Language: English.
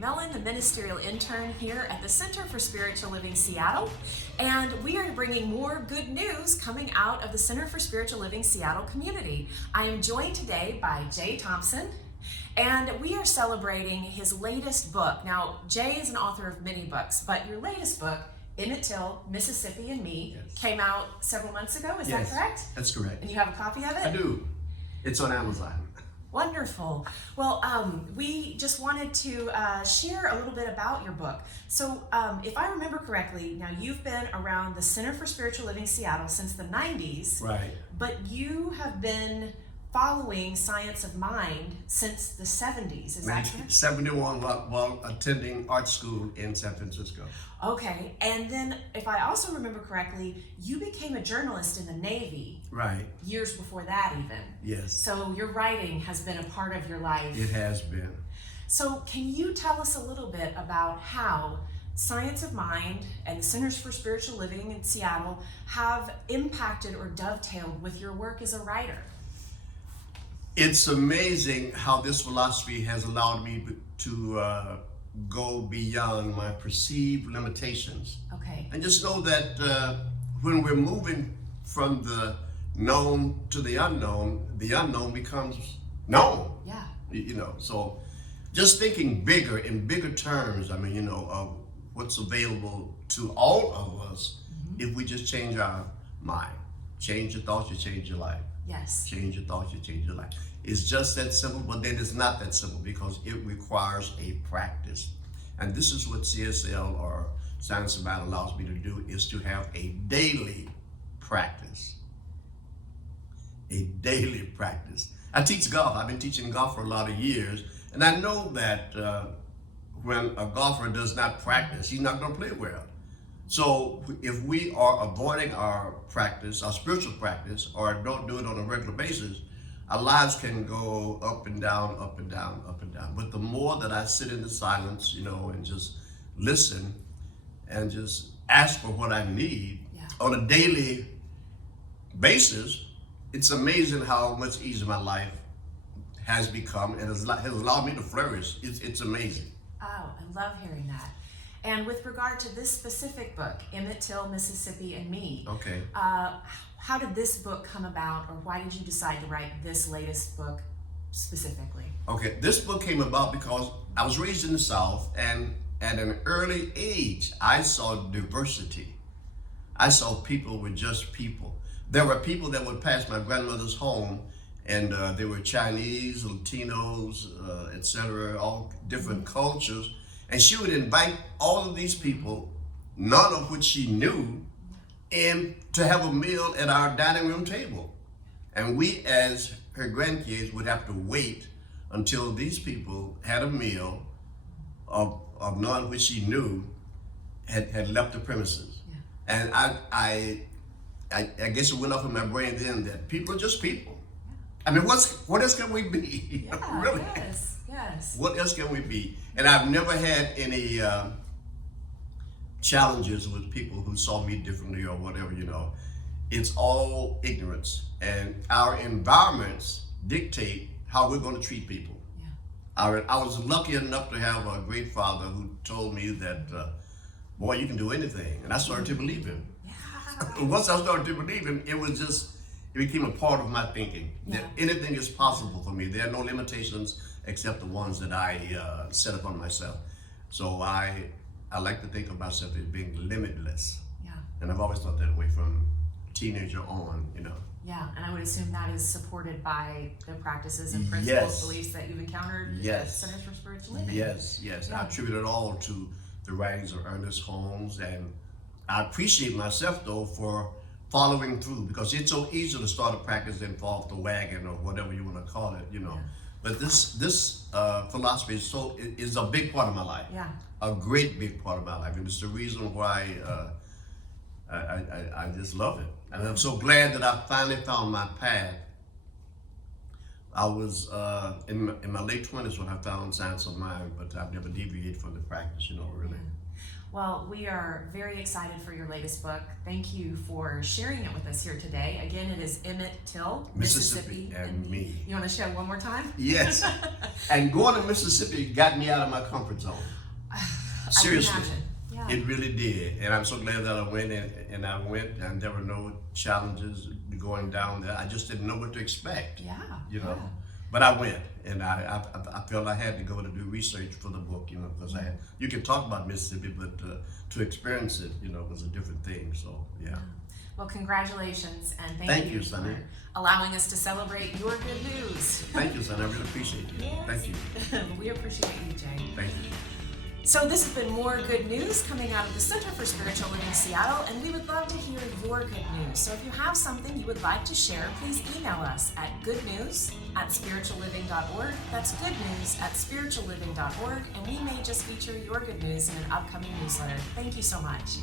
McMillan, the ministerial intern here at the Center for Spiritual Living Seattle, and we are bringing more good news coming out of the Center for Spiritual Living Seattle community. I am joined today by Jay Thompson, and we are celebrating his latest book. Now, Jay is an author of many books, but your latest book, Emmett Till, Mississippi and Me, came out several months ago. Is that correct? That's correct. And you have a copy of it? I do. It's on Amazon. Wonderful. Well, we just wanted to share a little bit about your book. So if I remember correctly, now you've been around the Center for Spiritual Living Seattle since the 90s. Right. But you have been following Science of Mind since the 70s. Is that correct? 71 while attending art school in San Francisco. Okay. And then if I also remember correctly, you became a journalist in the Navy. Right. Years before that even. Yes. So your writing has been a part of your life. It has been. So can you tell us a little bit about how Science of Mind and the Centers for Spiritual Living in Seattle have impacted or dovetailed with your work as a writer? It's amazing how this philosophy has allowed me to go beyond my perceived limitations. Okay. And just know that when we're moving from the known to the unknown becomes known. Yeah. You know, so just thinking bigger in bigger terms, I mean, you know, of what's available to all of us if we just change our mind. Change your thoughts, you change your life. Yes. Change your thoughts, you change your life. It's just that simple, but then it's not that simple because it requires a practice. And this is what CSL or Science of Mind allows me to do, is to have a daily practice. A daily practice. I teach golf. I've been teaching golf for a lot of years, and I know that when a golfer does not practice, he's not going to play well. So if we are avoiding our practice, our spiritual practice, or don't do it on a regular basis, our lives can go up and down, up and down, up and down. But the more that I sit in the silence, you know, and just listen and just ask for what I need on a daily basis, it's amazing how much easier my life has become and has allowed me to flourish. It's amazing. Oh, I love hearing that. And with regard to this specific book, Emmett Till, Mississippi and Me, okay. How did this book come about, or why did you decide to write this latest book specifically? Okay, this book came about because I was raised in the South, and at an early age, I saw diversity. I saw people were just people. There were people that would pass my grandmother's home, and they were Chinese, Latinos, etc., all different cultures. And she would invite all of these people, none of which she knew, in to have a meal at our dining room table. And we, as her grandkids, would have to wait until these people had a meal of none which she knew had left the premises. Yeah. And I guess it went off in my brain then that people are just people. I mean, what else can we be? Yeah, really? Yes. What else can we be? And I've never had any challenges with people who saw me differently or whatever, you know. It's all ignorance. And our environments dictate how we're going to treat people. Yeah. I was lucky enough to have a great father who told me that, boy, you can do anything. And I started to believe him. Yeah. Once I started to believe him, it became a part of my thinking. That anything is possible for me. There are no limitations except the ones that I set upon myself. So I like to think of myself as being limitless. Yeah. And I've always thought that way from teenager on, you know. Yeah, and I would assume that is supported by the practices and principles, beliefs that you've encountered at Centers for Spiritual Living. Yes. Yeah. I attribute it all to the writings of Ernest Holmes, and I appreciate myself, though, for following through, because it's so easy to start a practice and fall off the wagon or whatever you want to call it, you know. Yeah. But this philosophy is a big part of my life. Yeah. A great big part of my life, and it's the reason why I just love it. And I'm so glad that I finally found my path. I was in my late 20s when I found Science of Mind, but I've never deviated from the practice, you know, really. Well, we are very excited for your latest book. Thank you for sharing it with us here today. Again, it is Emmett Till, Mississippi and Me. You want to show it one more time? Yes. And going to Mississippi got me out of my comfort zone. Seriously. I can imagine. Yeah. It really did. And I'm so glad that I went, and there were no challenges going down there. I just didn't know what to expect. Yeah. You know. Yeah. But I went, and I felt I had to go to do research for the book, you know, because you can talk about Mississippi, but to experience it, you know, was a different thing. So, yeah. Well, congratulations, and Thank you you, Sonny. for allowing us to celebrate your good news. Thank you, son. I really appreciate you. Yes. Thank you. We appreciate you, Jay. Thank you. So this has been more good news coming out of the Center for Spiritual Living Seattle, and we would love to hear your good news. So if you have something you would like to share, please email us at goodnews@spiritualliving.org. That's goodnews@spiritualliving.org, and we may just feature your good news in an upcoming newsletter. Thank you so much.